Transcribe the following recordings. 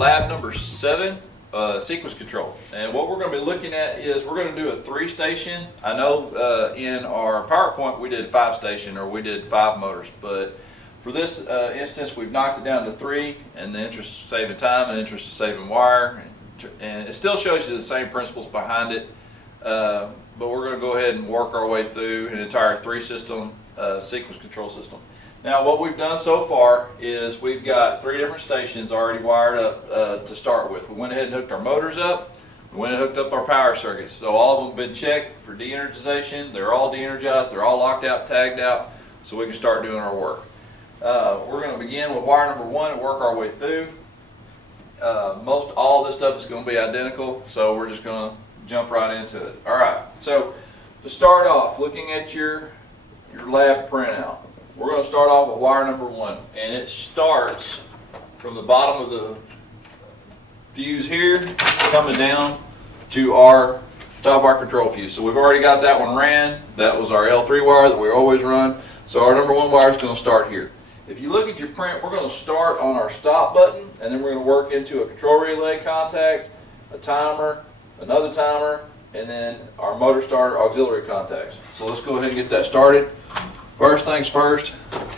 lab number 7, sequence control. And what we're going to be looking at is we're going to do a 3-station. I know in our PowerPoint we did 5-station, or we did 5 motors, but for this instance we've knocked it down to 3 in the interest of saving time and interest of saving wire. And it still shows you the same principles behind it, but we're going to go ahead and work our way through an entire 3-system sequence control system. Now what we've done so far is we've got 3 different stations already wired up to start with. We went ahead and hooked our motors up. We went and hooked up our power circuits. So all of them have been checked for de-energization. They're all de-energized. They're all locked out, tagged out, so we can start doing our work. We're going to begin with wire number 1 and work our way through. Most all this stuff is going to be identical, so we're just going to jump right into it. All right, so to start off, looking at your lab printout, we're going to start off with wire number 1, and it starts from the bottom of the fuse here, coming down to our top of our control fuse. So we've already got that one ran. That was our L3 wire that we always run. So our number 1 wire is going to start here. If you look at your print, we're going to start on our stop button, and then we're going to work into a control relay contact, a timer, another timer, and then our motor starter auxiliary contacts. So let's go ahead and get that started. First things first,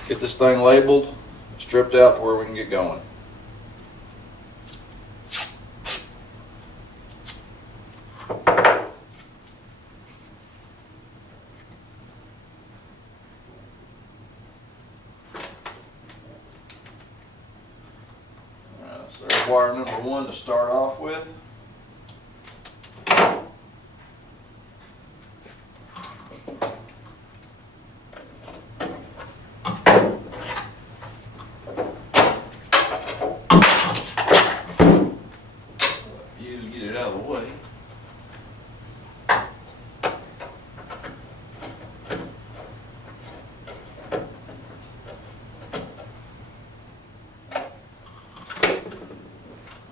get this thing labeled, stripped out to where we can get going. Alright, so there's wire number 1 to start off with.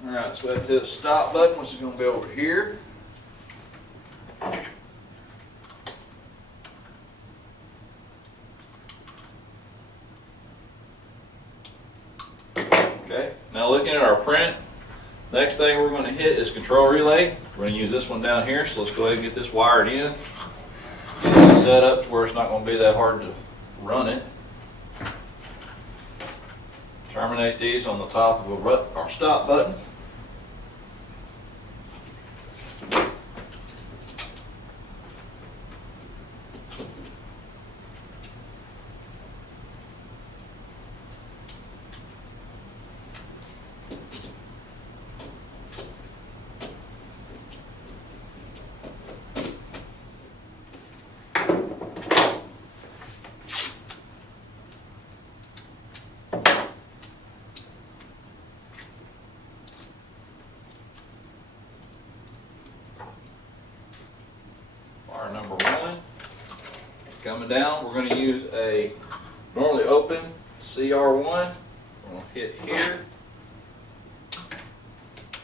Alright, so that's the stop button, which is going to be over here. Okay, now looking at our print, next thing we're going to hit is control relay. We're going to use this one down here, so let's go ahead and get this wired in. Get it set up to where it's not going to be that hard to run it. Terminate these on the top of our stop button. Wire number 1 coming down. We're going to use a normally open CR1. We're going to hit here.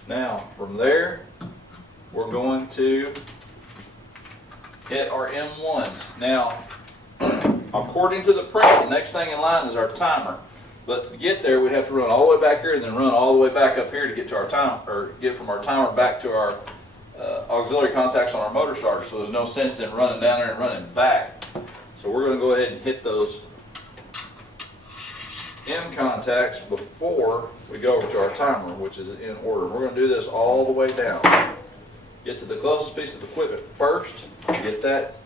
Now from there we're going to hit our M1s. Now according to the print, the next thing in line is our timer. But to get there, we'd have to run all the way back here and then run all the way back up here to get to our time, or get from our timer back to our auxiliary contacts on our motor starter. So there's no sense in running down there and running back. So we're going to go ahead and hit those M contacts before we go over to our timer, which is in order. We're going to do this all the way down. Get to the closest piece of equipment first, get that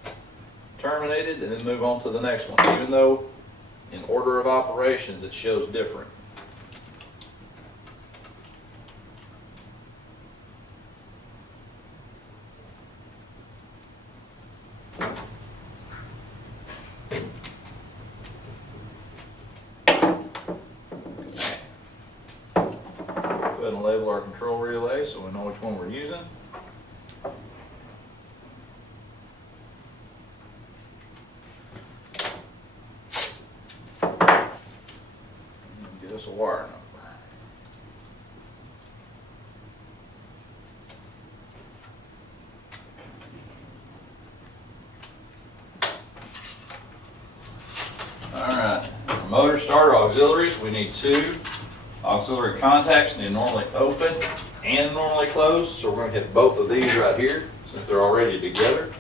terminated, and then move on to the next one, even though in order of operations it shows different. Go ahead and label our control relay so we know which one we're using. Give us a wire number. Alright, motor starter auxiliaries, we need 2. Auxiliary contacts need normally open and normally closed, so we're going to hit both of these right here since they're already together.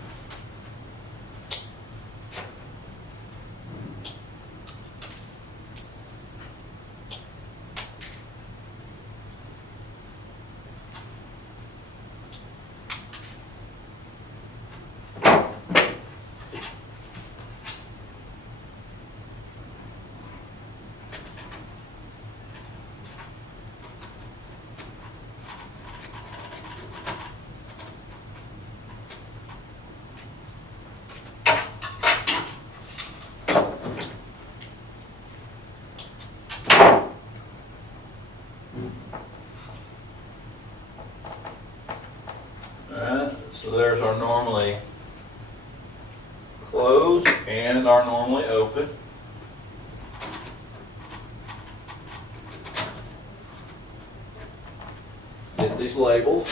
Alright, so there's our normally closed and our normally open. Get these labeled.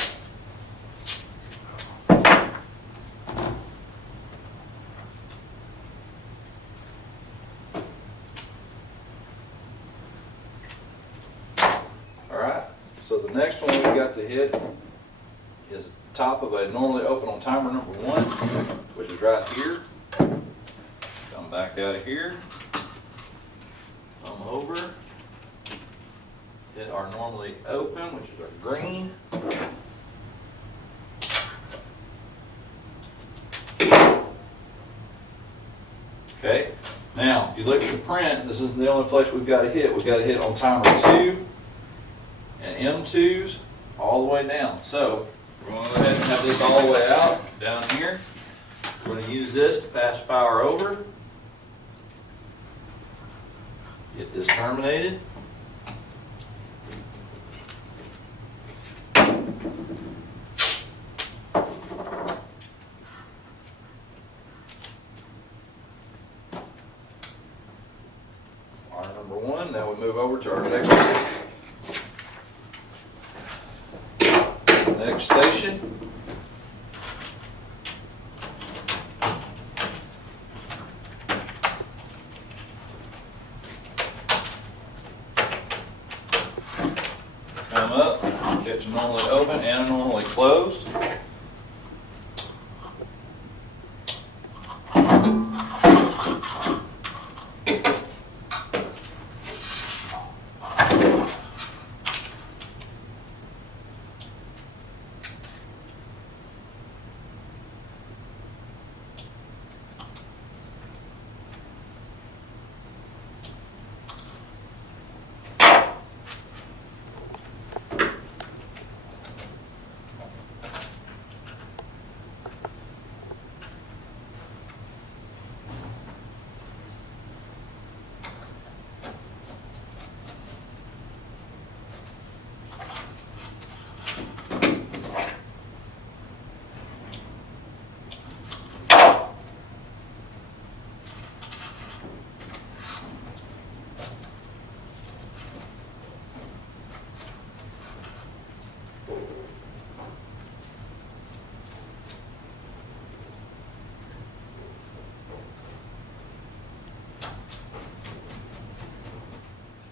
Alright, so the next one we've got to hit is the top of a normally open on timer number 1, which is right here. Come back out of here. Come over. Hit our normally open, which is our green. Okay, now if you look at the print, this isn't the only place we've got to hit. We've got to hit on timer 2 and M2s all the way down. So we're going to go ahead and have this all the way out down here. We're going to use this to pass power over. Get this terminated. Our number 1. Now we move over to our next station. Come up, catch a normally open and a normally closed.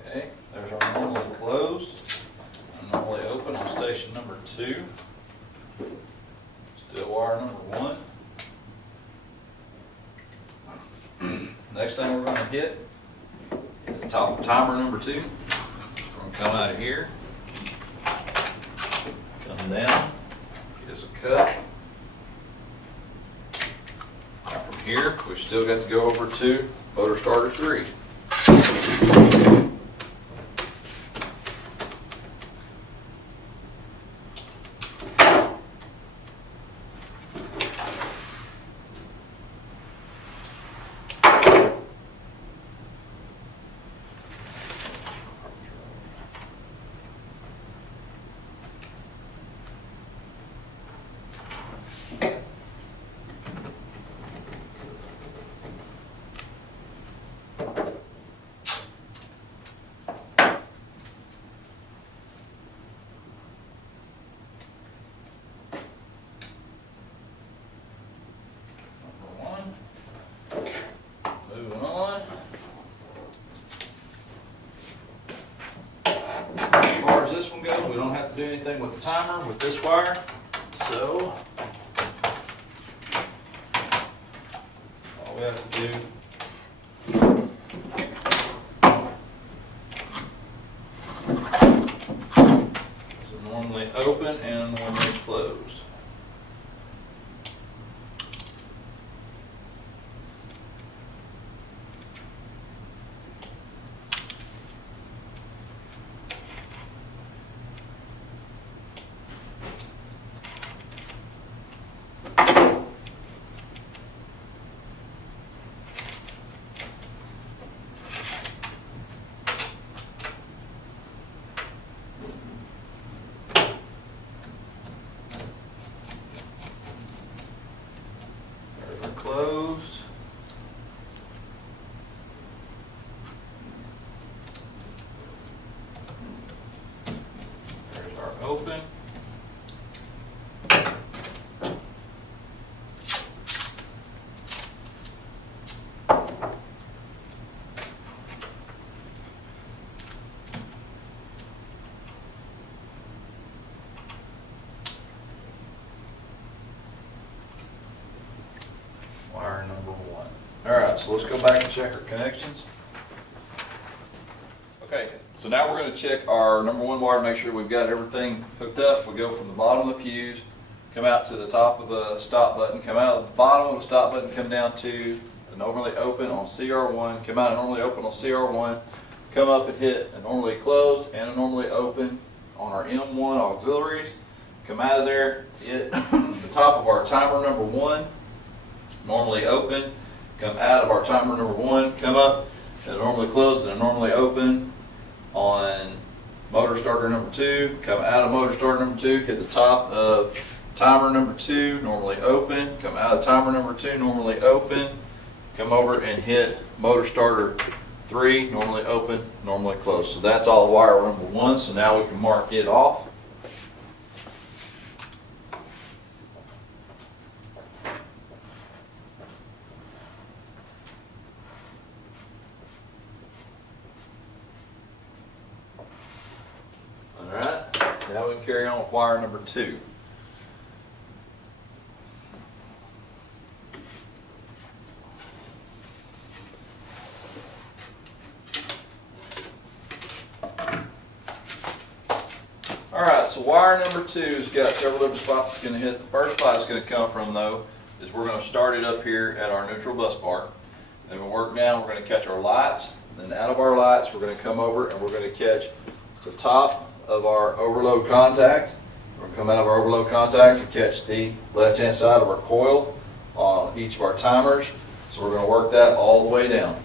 Okay, there's our normally closed and normally open on station number 2. Still wire number 1. Next thing we're going to hit is the top of timer number 2. We're going to come out of here, come down, get us a cut. Now from here, we've still got to go over to motor starter 3. to do anything with the timer with this wire, so all we have to do is normally open and normally closed. They're closed. There's our open. Wire number one. All right, so let's go back and check our connections. Okay, so now we're going to check our number one wire, make sure we've got everything hooked up. We go from the bottom of the fuse, come out to the top of the stop button, come out of the bottom of the stop button, come down to a normally open on CR1, come out and normally open on CR1, come up and hit a normally closed and a normally open on our M1 auxiliaries, come out of there, hit the top of our timer number one, normally open, come out of our timer number one, come up and normally closed and normally open on motor starter number two, come out of motor starter number two, hit the top of timer number two, normally open, come out of timer number two, normally open, come over and hit motor starter three, normally open, normally closed. So that's all wire number one, so now we can mark it off. Alright, now we can carry on with wire number two. Alright, so wire number two's got several different spots it's going to hit. The first spot it's going to come from, though, is we're going to start it up here at our neutral bus bar. Then we'll work down, we're going to catch our lights. Then out of our lights, we're going to come over and we're going to catch the top of our overload contact. We're going to come out of our overload contact and catch the left-hand side of our coil on each of our timers. So we're going to work that all the way down.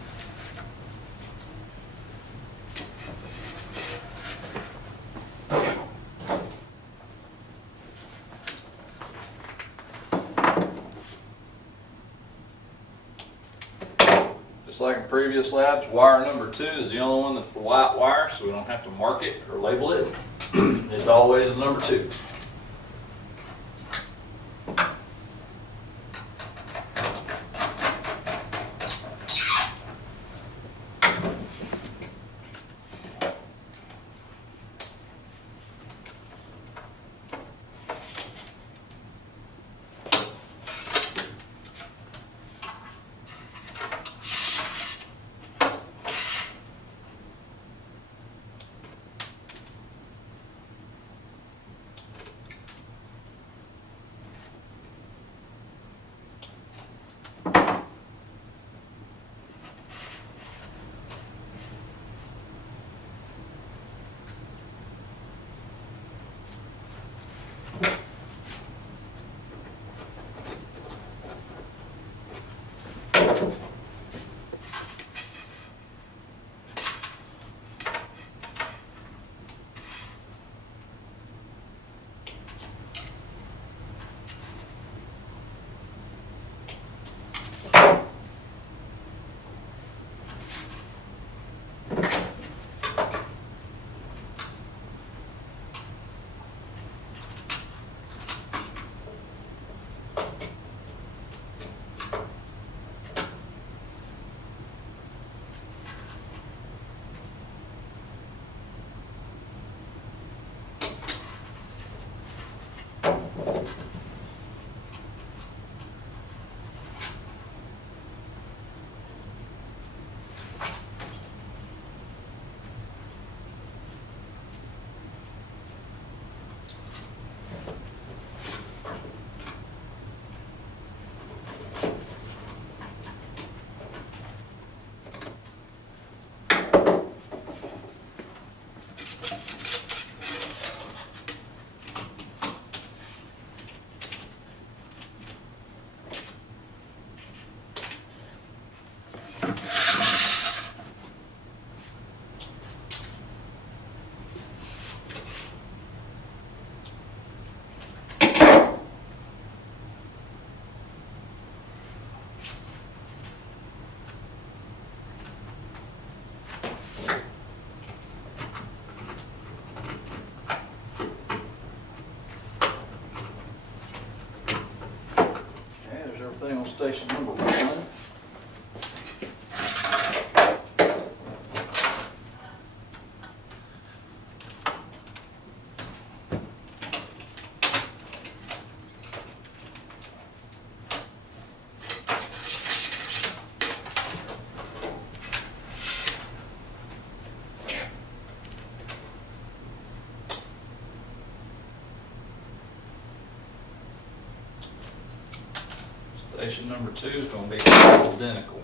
Just like in previous labs, wire number two is the only one that's the white wire, so we don't have to mark it or label it. It's always number two. Station number 2 is going to be identical.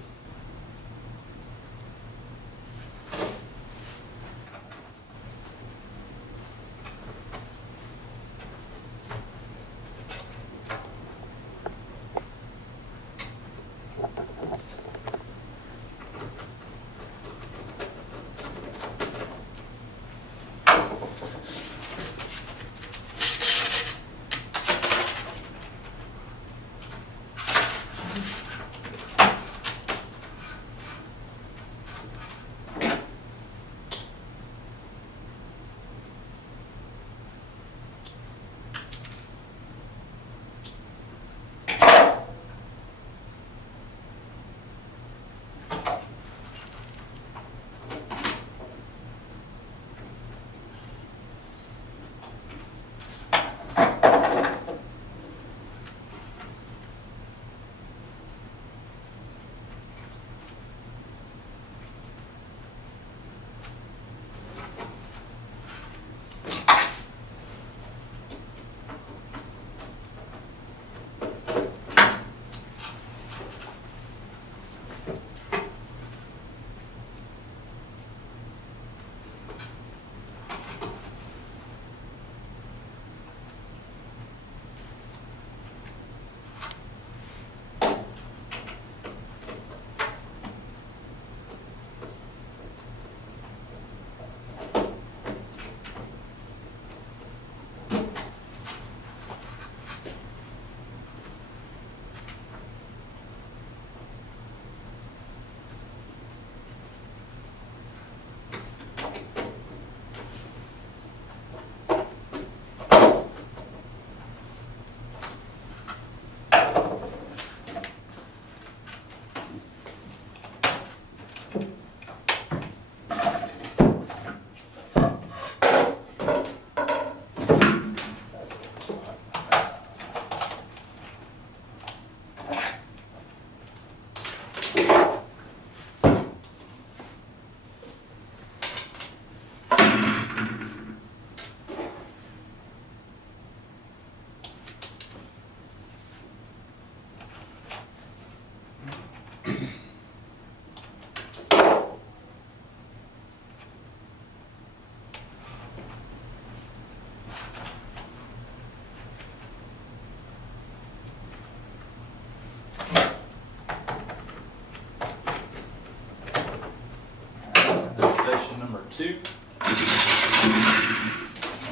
Station number 2 on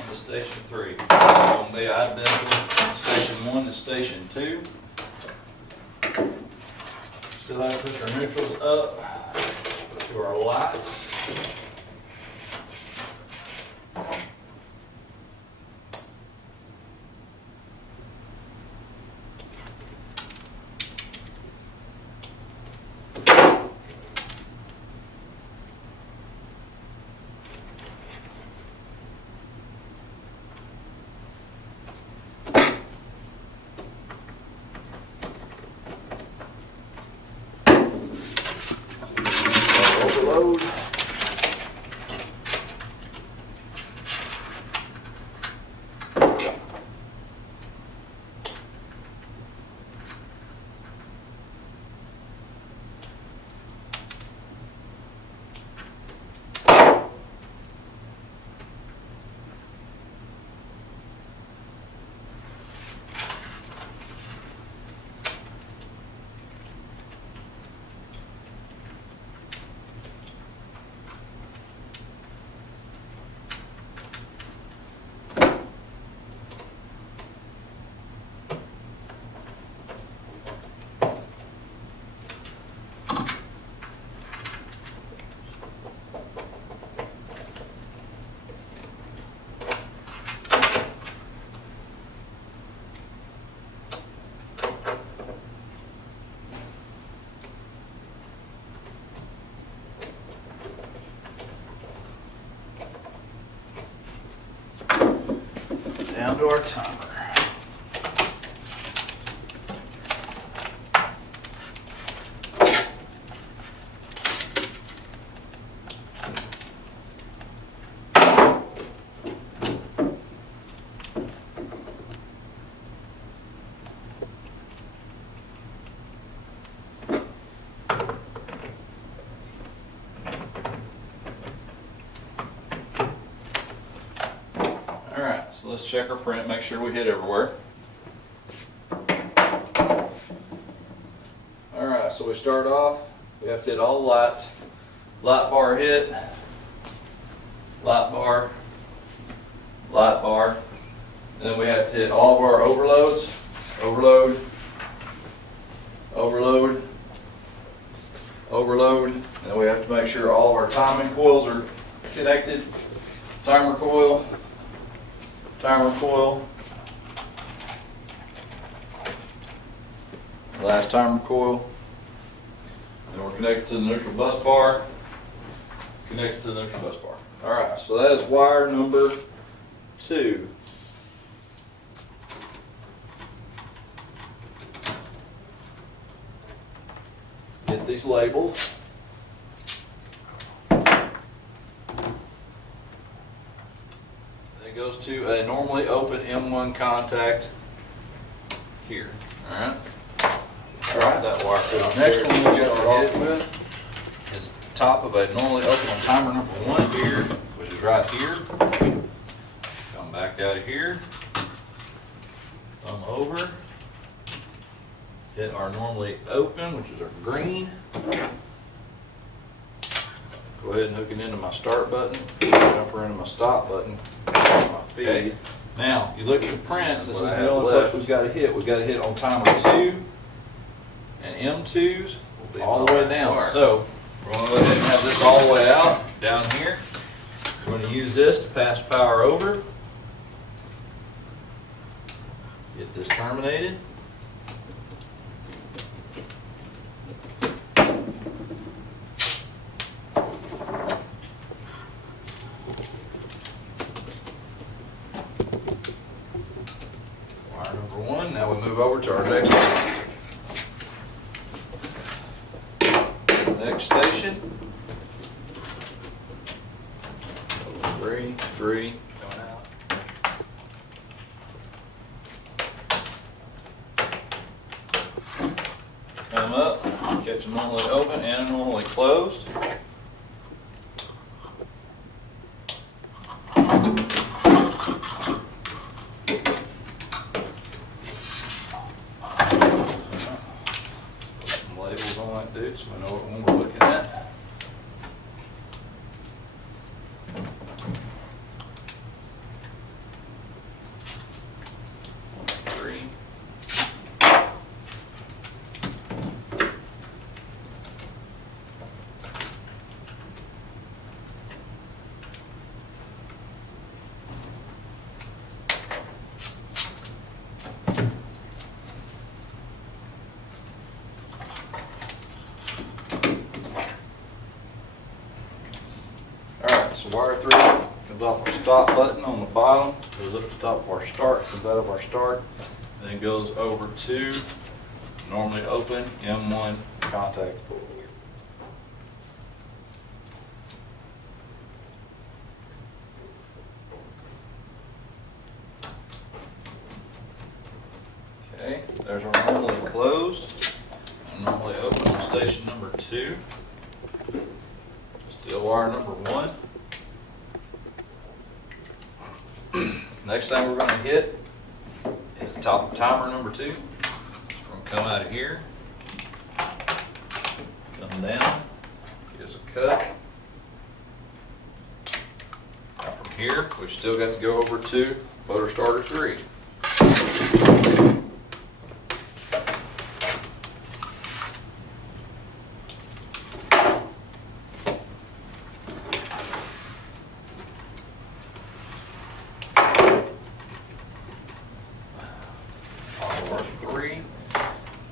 to Station 3. It's going to be identical from Station 1 to Station 2. Still have to push our neutrals up to our lights. Overload. Down to our timer. so let's check our print, make sure we hit everywhere. All right, so we start off, we have to hit all the lights. Light bar hit, light bar, light bar. And then we have to hit all of our overloads, overload, overload, overload. And then we have to make sure all of our timing coils are connected. Timer coil, last timer coil. And we're connected to the neutral bus bar, connected to the neutral bus bar. All right, so that is wire number 2. Get these labeled. It goes to a normally open M1 contact here. All right. All right, that wire. Next one we're going to hit with is top of a normally open on timer number 1 here, which is right here. Come back out of here. Thumb over. Hit our normally open, which is our green. Go ahead and hook it into my start button. Jump her into my stop button. My feed. Okay. Now, you look at the print, this is the only place we've got to hit. We've got to hit on timer 2 and M2s all the way down. So, we're going to go ahead and have this all the way out, down here. We're going to use this to pass power over. Get this terminated. Wire number 1. Now we move over to our next one. Next station. 3, going out. Come up, catch them normally open and normally closed. Put some labels on that dude so we know what one we're looking at. So wire 3 comes off our stop button on the bottom, goes up to the top of our start, comes out of our start, and then goes over to normally open M1 contact. Okay, there's our normally closed and normally open on station number 2. Still wire number 1. Next thing we're going to hit is the top of timer number 2. So we're going to come out of here, come down, get us a cut. Now from here, we've still got to go over to motor starter 3.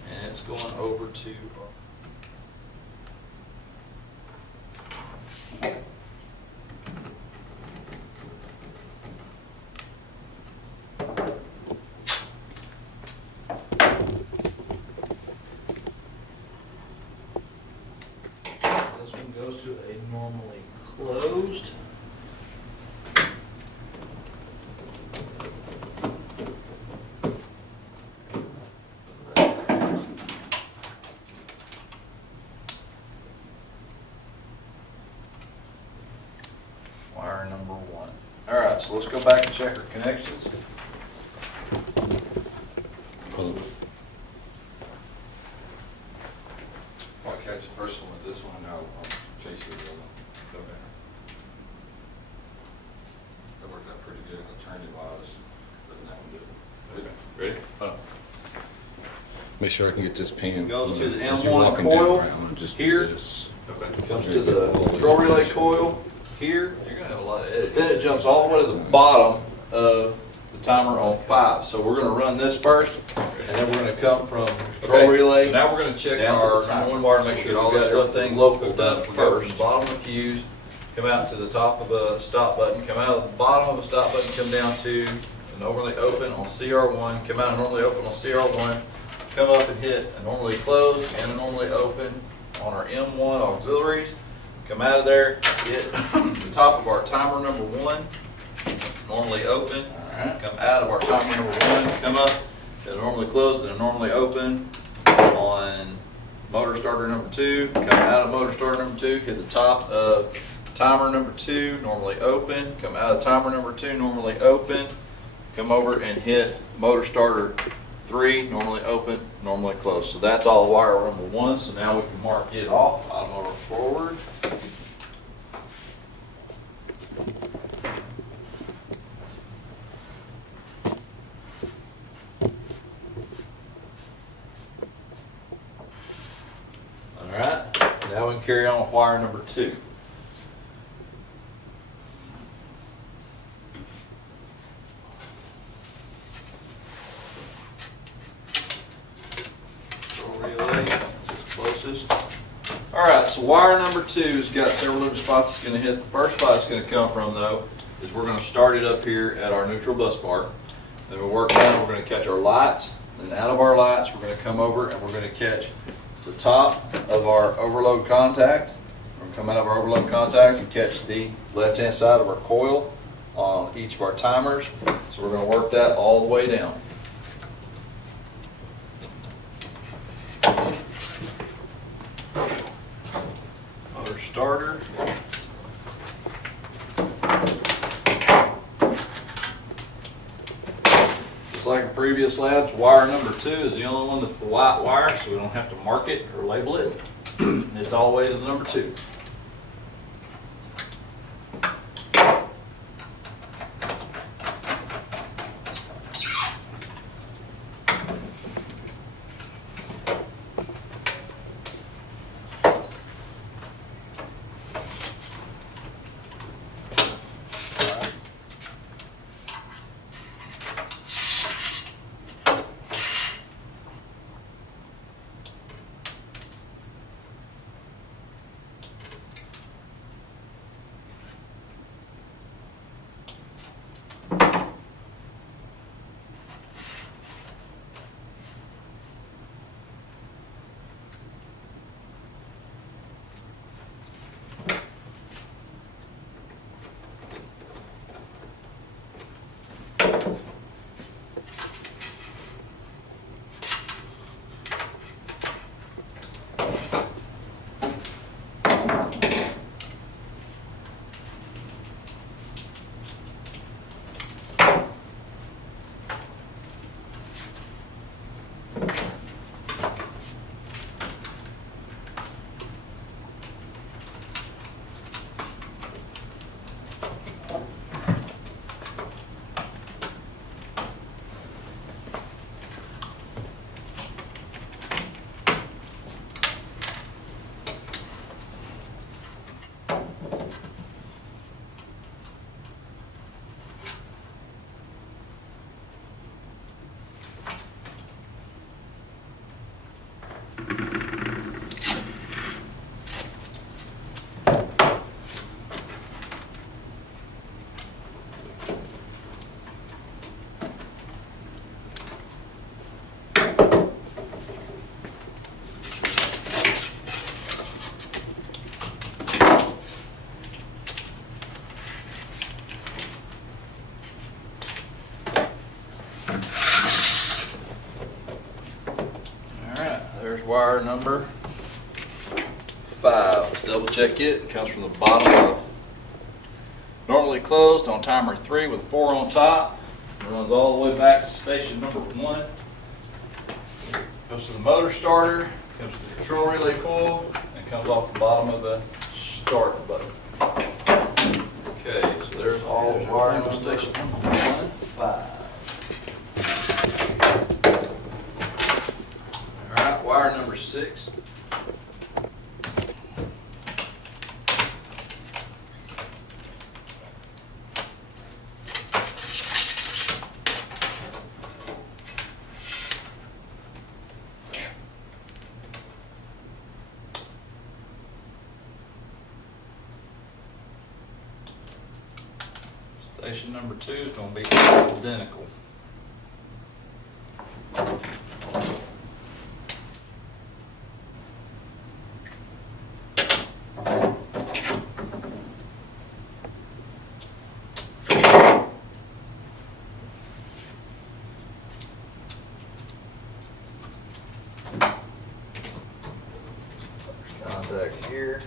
And it's going over to this one goes to a normally closed. Wire number 1. All right. right, so let's go back and check our connections. I'll catch the first one with this one, and I'll chase you with the other one. Okay. That worked out pretty good. I turned it while I was letting that one do it. Ready? Make sure I can get this pin. Goes to the As you're M1 walking down, coil right, I'm gonna just do here. this. Okay. Comes to the control relay coil here. You're gonna have a lot of editing. Then it jumps all the way to the bottom of the timer on 5. So we're gonna run this first, and then we're gonna come from control Okay, relay. So now we're gonna check down to our the timer. number one wire to make So sure we all got this stuff everything local local done. done We go from first. the bottom of the fuse, come out to the top of a stop button, come out of the bottom of a stop button, come down to a normally open on CR1, come out and normally open on CR1, come up and hit a normally closed and a normally open on our M1 auxiliaries, come out of there, hit the top of our timer number 1, normally open, Alright. come out of our timer number 1, come up, hit a normally closed and a normally open on motor starter number 2, come out of motor starter number 2, hit the top of timer number 2, normally open, come out of timer number 2, normally open, come over and hit motor starter 3, normally open, normally closed. So that's all wire number 1, so now we can mark it off, I'll motor forward. Alright, now we can carry on with wire number 2. Control relay, that's its closest. Alright, so wire number 2's got several different spots it's going to hit. The first spot it's going to come from, though, is we're going to start it up here at our neutral bus bar. Then we work down, we're going to catch our lights. Then out of our lights, we're going to come over and we're going to catch the top of our overload contact. We're going to come out of our overload contact and catch the left-hand side of our coil on each of our timers. So we're going to work that all the way down. Motor starter. Just like in previous labs, wire number 2 is the only one that's the white wire, so we don't have to mark it or label it. It's always the number 2. There's wire number 5. Let's double check it. It comes from the bottom of normally permanently closed on timer 3 with a 4 on top. Runs all the way back to station number 1. Goes to the motor starter, comes to the control relay coil, and comes off the bottom of the start button. Okay, so there's all the wiring on station number 1 to 5. All right, wire number 6. Station number 2 is going to be identical. Contact here.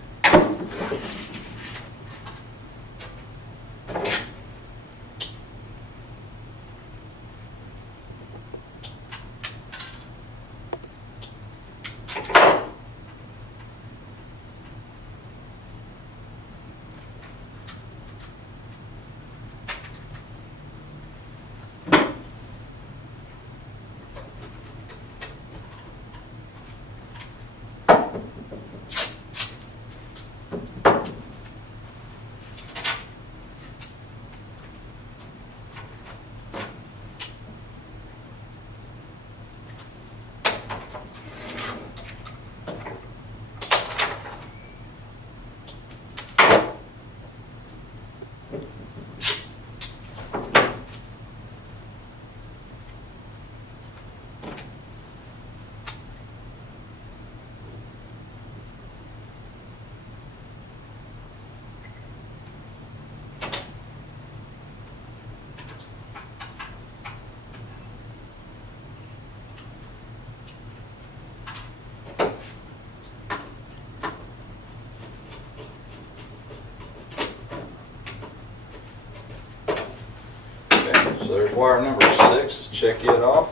So there's wire number 6. Let's check it off.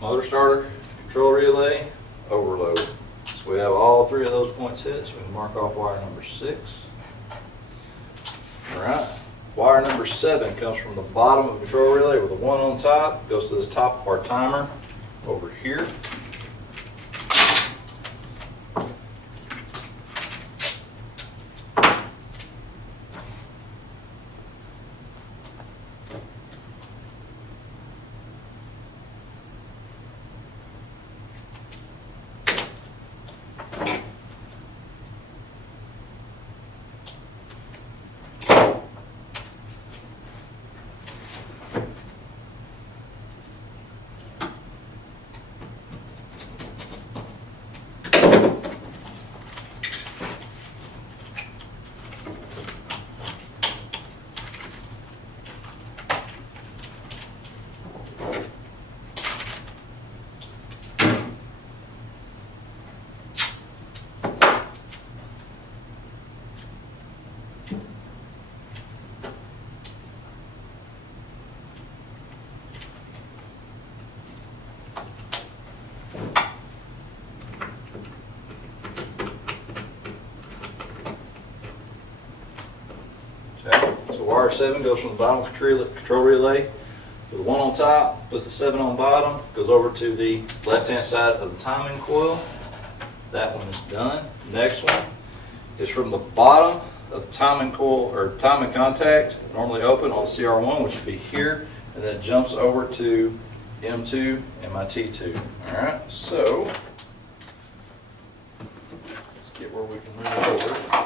Motor starter, control relay, overload. So we have all 3 of those points hit, so we can mark off wire number 6. All right. Wire number 7 comes from the bottom of the control relay with a 1 on top, goes to the top of our timer over here. So wire 7 goes from the bottom of the control relay with the 1 on top, puts the 7 on bottom, goes over to the left-hand side of the timing coil. That one is done. Next one is from the bottom of the timing coil or timing contact, normally open on CR1, which would be here, and then it jumps over to M2 and my T2. All right, so let's get where we can move it over.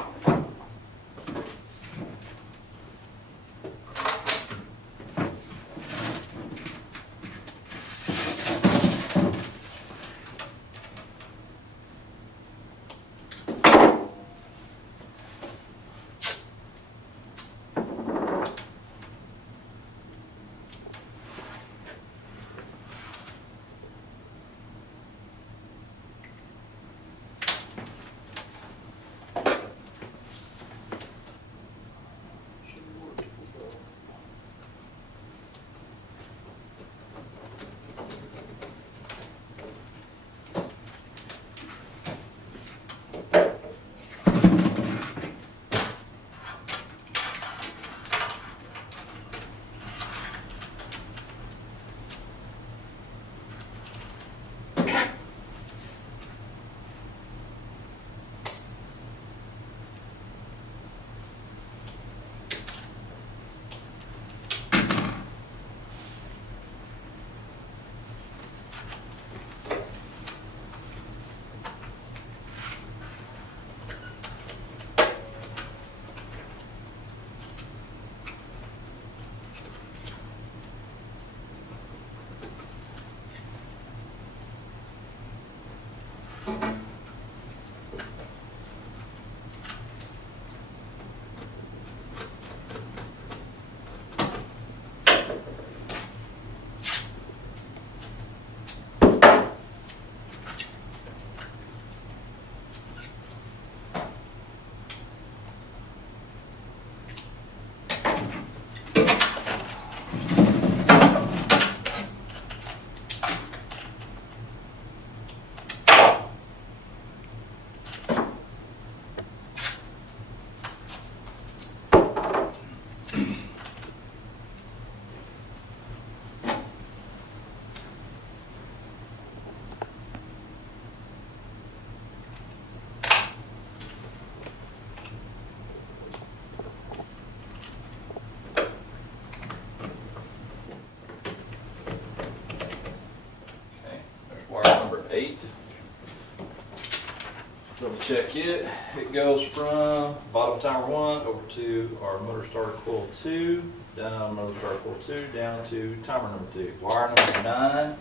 kit. It goes from bottom timer 1 over to our motor starter coil 2, down motor starter coil 2, down to timer number 2. Wire number 9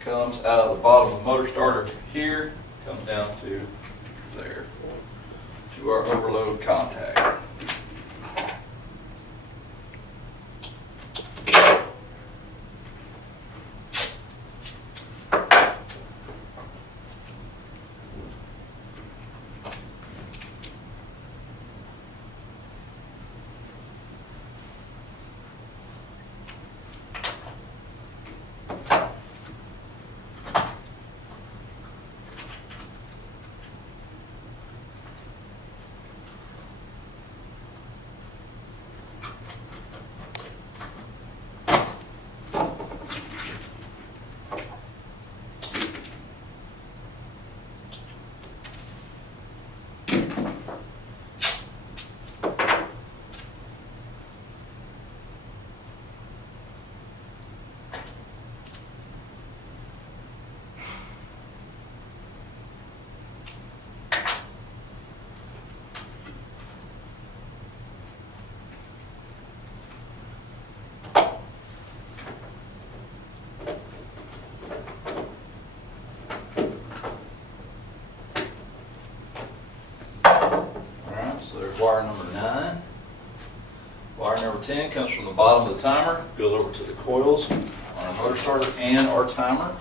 comes out of the bottom of the motor starter here, comes down to there, to our overload contact. So there's wire number 9. Wire number 10 comes from the bottom of the timer, goes over to the coils on our motor starter and our timer.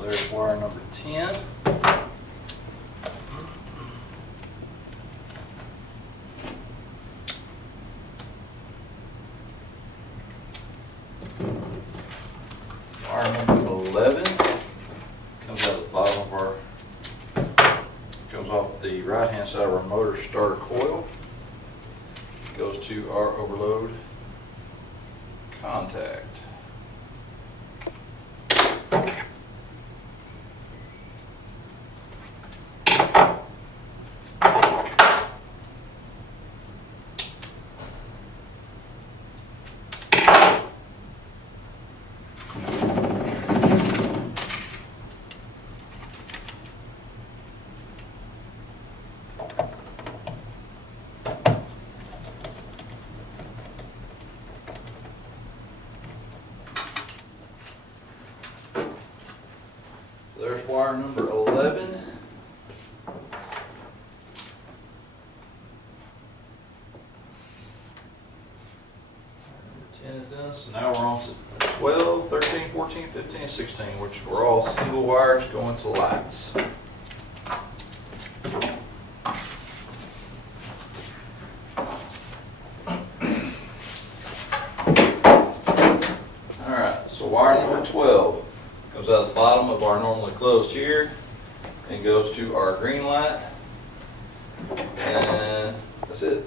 There's wire number 10. Wire number 11 comes out of the bottom of our, comes off the right hand side of our motor starter coil, goes to our overload contact. There's wire number 11. Number 10 is done, so now we're 16, which were all single wires going to lights. All right, so wire number 12 comes out the bottom of our normally closed here and goes to our green light. And that's it.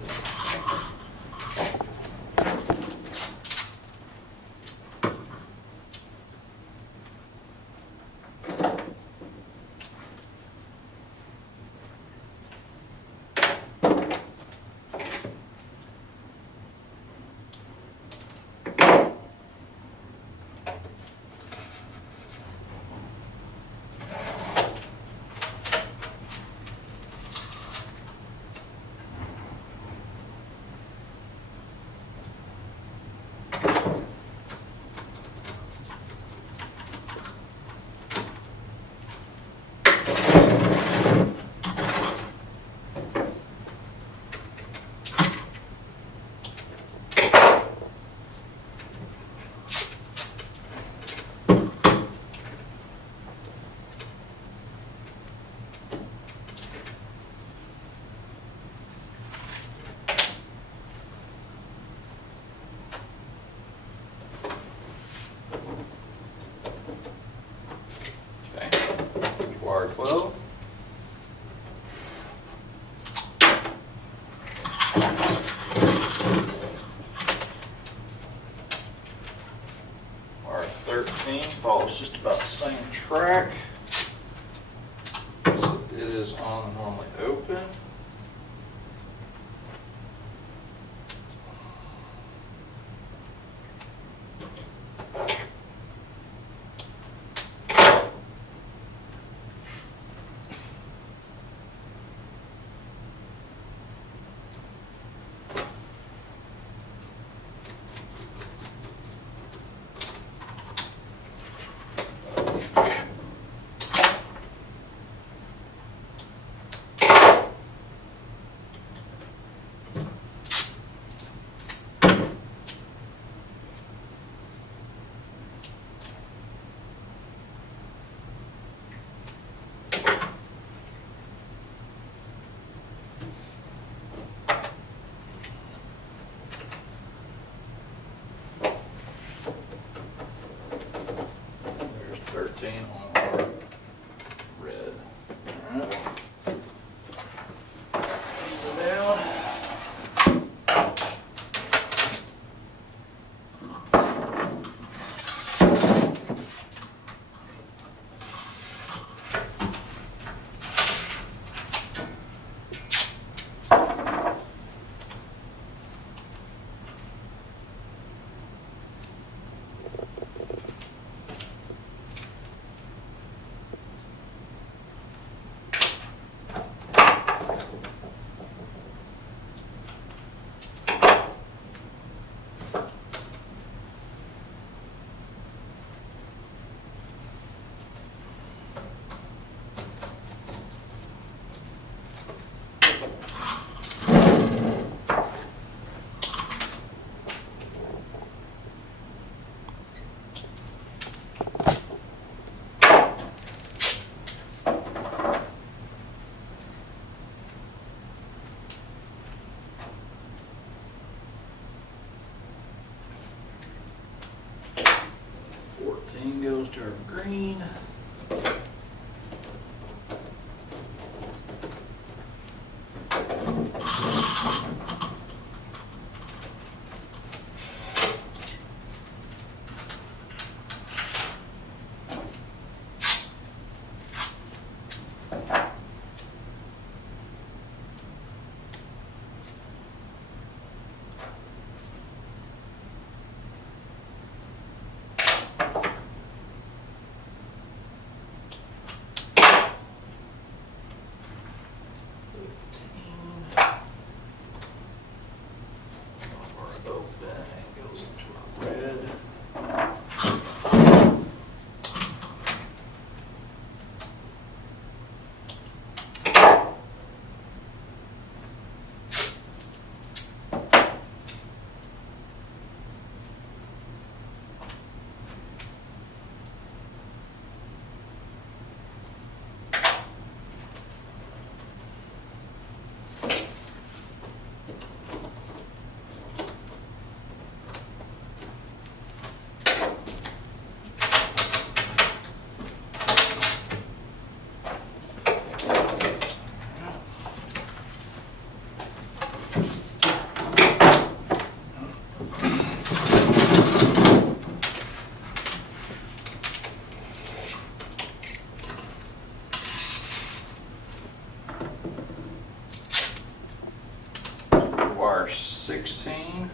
Okay, wire 12. Wire 13 follows just about the same track. So it is on the normally open. 16.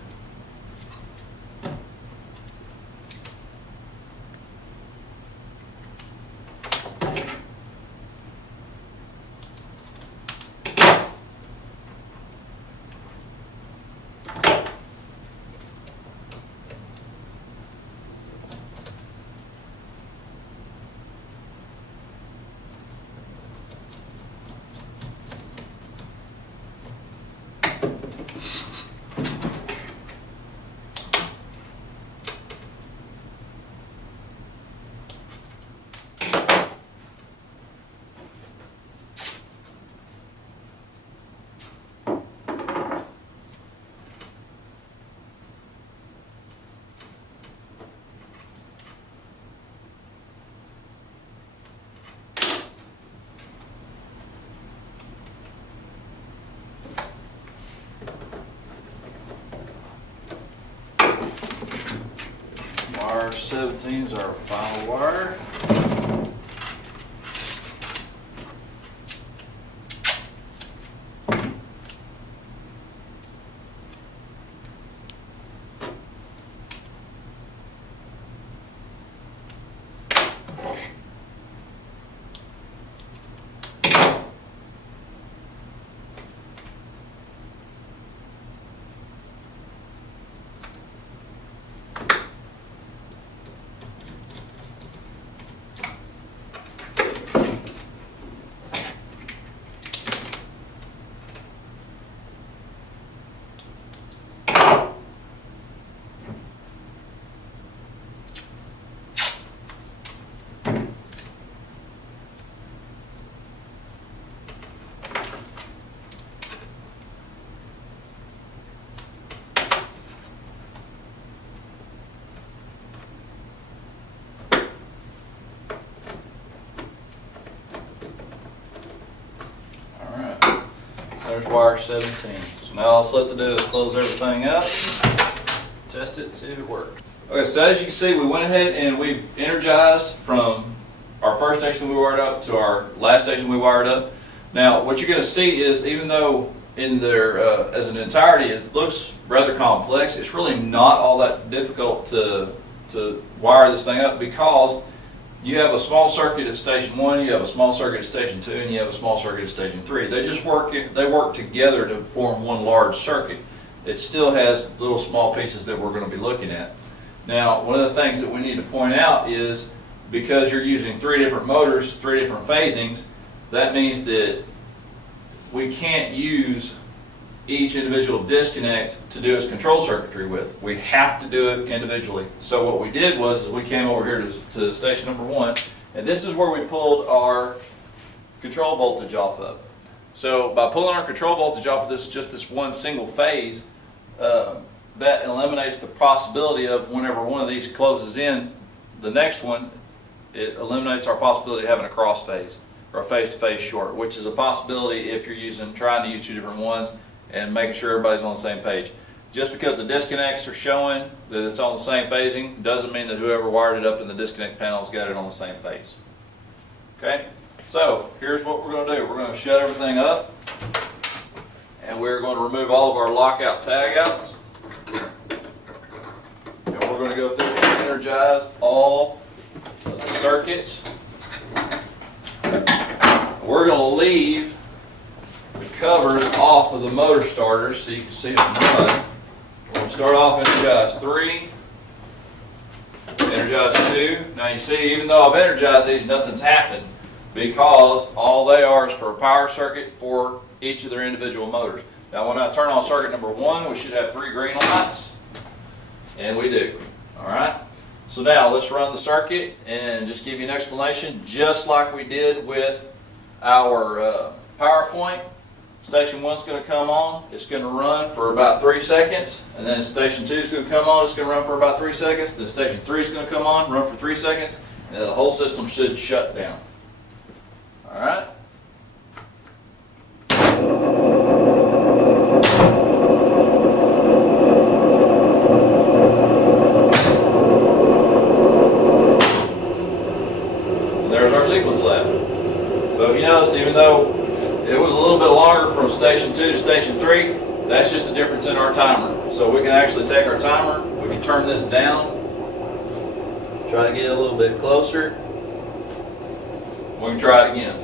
Wire 17 is our final wire. There's wire 17. So now all it's left to do is close everything up, test it, see if it works. Okay, so as you can see, we went ahead and we've energized from our first station we wired up to our last station we wired up. Now, what you're going to see is, even though in there as an entirety it looks rather complex, it's really not all that difficult to wire this thing up, because you have a small circuit at station 1, you have a small circuit at station 2, and you have a small circuit at station 3. They work together to form one large circuit. It still has little small pieces that we're going to be looking at. Now, one of the things that we need to point out is, because you're using 3 different motors, 3 different phasings, that means that we can't use each individual disconnect to do its control circuitry with. We have to do it individually. So what we did was we came over here to station number 1, and this is where we pulled our control voltage off of. So by pulling our control voltage off of this one single phase, that eliminates the possibility of, whenever one of these closes in the next one, it eliminates our possibility of having a cross phase or a phase-to-phase short, which is a possibility if you're trying to use 2 different ones and making sure everybody's on the same page. Just because the disconnects are showing that it's on the same phasing doesn't mean that whoever wired it up in the disconnect panel's got it on the same phase. Okay? So here's what we're going to do. We're going to shut everything up, and we're going to remove all of our lockout tag-outs. And we're going to go through and energize all of the circuits. We're going to leave the covers off of the motor starters so you can see them run. We're going to start off energize 3, energize 2. Now you see, even though I've energized these, nothing's happened, because all they are is for a power circuit for each of their individual motors. Now when I turn on circuit number 1, we should have 3 green lights, and we do. Alright, so now let's run the circuit and just give you an explanation, just like we did with our PowerPoint. Station 1's going to come on, it's going to run for about 3 seconds, and then station 2 is going to come on, it's going to run for about 3 seconds, then station 3 is going to come on, run for 3 seconds, and the whole system should shut down. Alright? There's our sequence lab. So if you noticed, even though it was a little bit longer from station 2 to station 3, That's just the difference in our timer. So we can actually take our timer, we can turn this down, try to get a little bit closer. We can try it again.